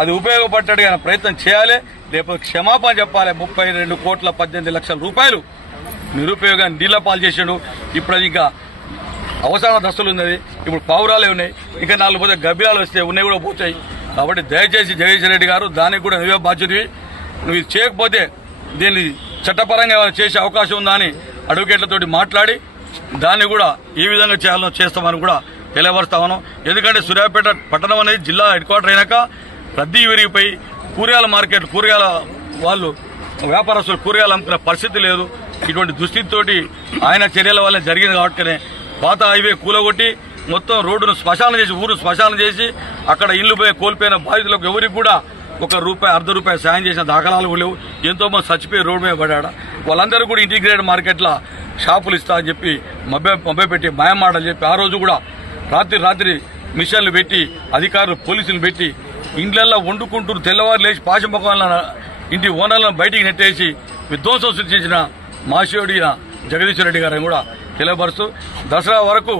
అది ఉపయోగపడ్డట్టుగా ప్రయత్నం చేయాలి, లేకపోతే క్షమాపణ చెప్పాలి. 32,18,00,000 రూపాయలు నిరుపయోగాన్ని నీళ్ల పాలు చేసాడు. ఇప్పుడు ఇంకా అవసరమైన దస్తులు ఉన్నది, ఇప్పుడు పావురాలే ఉన్నాయి, ఇంకా 4 పోతే గబ్బిలాలు వస్తే ఉన్నాయి కూడా పోతాయి. కాబట్టి దయచేసి జగదీశ్వర్ రెడ్డి గారు దానికి కూడా నువ్వే బాధ్యతవి. నువ్వు ఇది చేయకపోతే దీన్ని చట్టపరంగా చేసే అవకాశం ఉందా అని అడ్వకేట్లతోటి మాట్లాడి దాన్ని కూడా ఈ విధంగా చేయాలని చేస్తామని కూడా తెలియపరుస్తా ఉన్నాం. ఎందుకంటే సూర్యాపేట పట్టణం అనేది జిల్లా హెడ్ క్వార్టర్ అయినాక రద్దీ విరిగిపోయి కూరగాయల మార్కెట్, కూరగాయల వాళ్ళు వ్యాపారస్తులు కూరగాయలు అమ్ముకునే పరిస్థితి లేదు. ఇటువంటి దుస్థితితోటి ఆయన చర్యల వల్ల జరిగింది. కాబట్టి పాత హైవే కూలగొట్టి మొత్తం రోడ్డును శ్మశానం చేసి, ఊరు శ్మశానం చేసి అక్కడ ఇల్లు కోల్పోయిన బాధితులకు ఎవరికి కూడా ₹1, ₹1.5 సాయం చేసిన దాఖలాలు లేవు. ఎంతో మంది చచ్చిపోయి రోడ్డు మీద పడ్డాడు. వాళ్ళందరూ కూడా ఇంటిగ్రేటెడ్ మార్కెట్ల షాపులు ఇస్తా అని చెప్పి మభ్య పెట్టి మాయమాటలు చెప్పి ఆ రోజు కూడా రాత్రి మిషన్లు పెట్టి అధికారులు పోలీసులు పెట్టి ఇండ్లల్లో వండుకుంటూ తెల్లవారు లేచి పాశంపకాల ఇంటి ఓనర్లను బయటికి నెట్టేసి విధ్వంసం సృష్టించిన మాషియోడి జగదీశ్వర్ రెడ్డి గారిని కూడా తెలియపరుస్తూ దసరా వరకు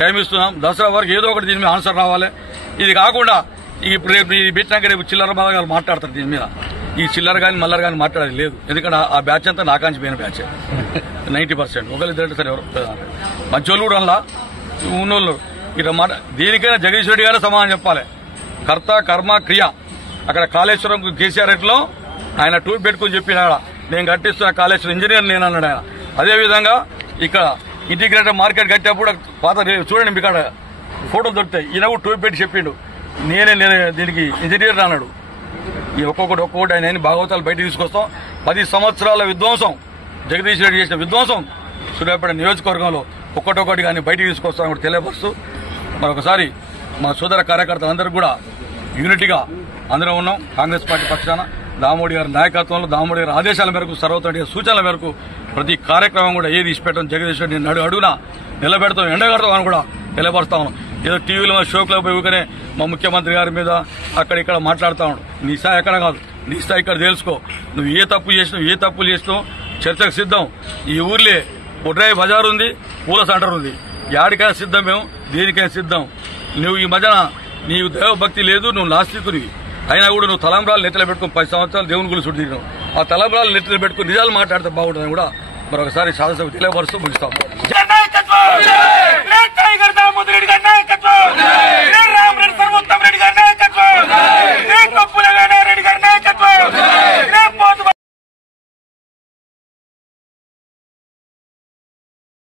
టైం ఇస్తున్నాం. దసరా వరకు ఏదో ఒకటి దీని మీద ఆన్సర్ రావాలి. ఇది కాకుండా ఇప్పుడు రేపు ఇది పెట్టినాక రేపు చిల్లర మల్లగాలు మాట్లాడతారు దీని మీద. ఈ చిల్లర కానీ మల్లర కానీ మాట్లాడేది లేదు. ఎందుకంటే ఆ బ్యాచ్ అంతా నాకాంచిపోయిన బ్యాచ్ 90%. ఒకరిద్దరు సరే ఎవరు మంచోళ్ళు కూడా అలా ఉన్నోళ్ళు ఇట్లా మాట. దీనికైనా జగదీశ్వర్ రెడ్డి గారే సమాధానం చెప్పాలి. కర్త కర్మ క్రియ. అక్కడ కాళేశ్వరం కేసీఆర్ రెడ్డిలో ఆయన టూర్ పెట్టుకుని చెప్పినాడ నేను కట్టిస్తున్న కాళేశ్వరం ఇంజనీర్ నేను అన్నాడు ఆయన. అదేవిధంగా ఇక్కడ ఇంటిగ్రేటెడ్ మార్కెట్ కట్టేప్పుడు పాత చూడండి మీకు ఇక్కడ ఫోటోలు దొరుకుతాయి. ఈయన కూడా టూర్ పెట్టి చెప్పిండు నేనే దీనికి ఇంజనీర్ అన్నాడు. ఈ ఒక్కొక్కటి ఆయన భాగవతాలు బయట తీసుకొస్తాం. 10 సంవత్సరాల విధ్వంసం జగదీష్ రెడ్డి చేసిన విధ్వంసం సూర్యాపేట నియోజకవర్గంలో ఒక్కొక్కటి కానీ బయటికి తీసుకొస్తామని కూడా తెలియపరుస్తూ మరొకసారి మా సోదర కార్యకర్తలందరూ కూడా యూనిటీగా అందరం ఉన్నాం. కాంగ్రెస్ పార్టీ పక్షాన దామోడి గారి నాయకత్వంలో, దామోడి గారి ఆదేశాల మేరకు, సర్వతోటి సూచనల మేరకు ప్రతి కార్యక్రమం కూడా ఏది ఇష్టపెట్టడం జగదీష్ రెడ్డి అడుగున నిలబెడతాం, ఎండగడతాం అని కూడా తెలియపరుస్తా ఉన్నాం. ఏదో టీవీలో షోక్లో పోయి ఊకనే మా ముఖ్యమంత్రి గారి మీద అక్కడ మాట్లాడుతా ఉన్నాడు. నీ స్థాయి ఎక్కడ కాదు, నీ స్థాయి ఇక్కడ తెలుసుకో. నువ్వు ఏ తప్పు చేసినావు, ఏ తప్పులు చేసినావు చర్చకు సిద్ధం. ఈ ఊర్లే పొడ్రాయి బజార్ ఉంది, పూల సెంటర్ ఉంది. యాడికైనా సిద్ధం, మేము దేనికైనా సిద్ధం. నువ్వు ఈ మధ్యన నీకు దైవభక్తి లేదు, నువ్వు నాస్తికుడివి అయినా కూడా నువ్వు తలంబ్రాలు నెత్తిలో పెట్టుకుని 10 సంవత్సరాలు దేవుని గురించి చుట్టినావు. ఆ తలంబ్రాలు నెత్తిలో పెట్టుకుని నిజాలు మాట్లాడితే బాగుంటుందని కూడా మరొకసారి శాసనసభ తెలియపరుస్తూ ముగిస్తాం. రెడ్డి గారి నాయకత్వం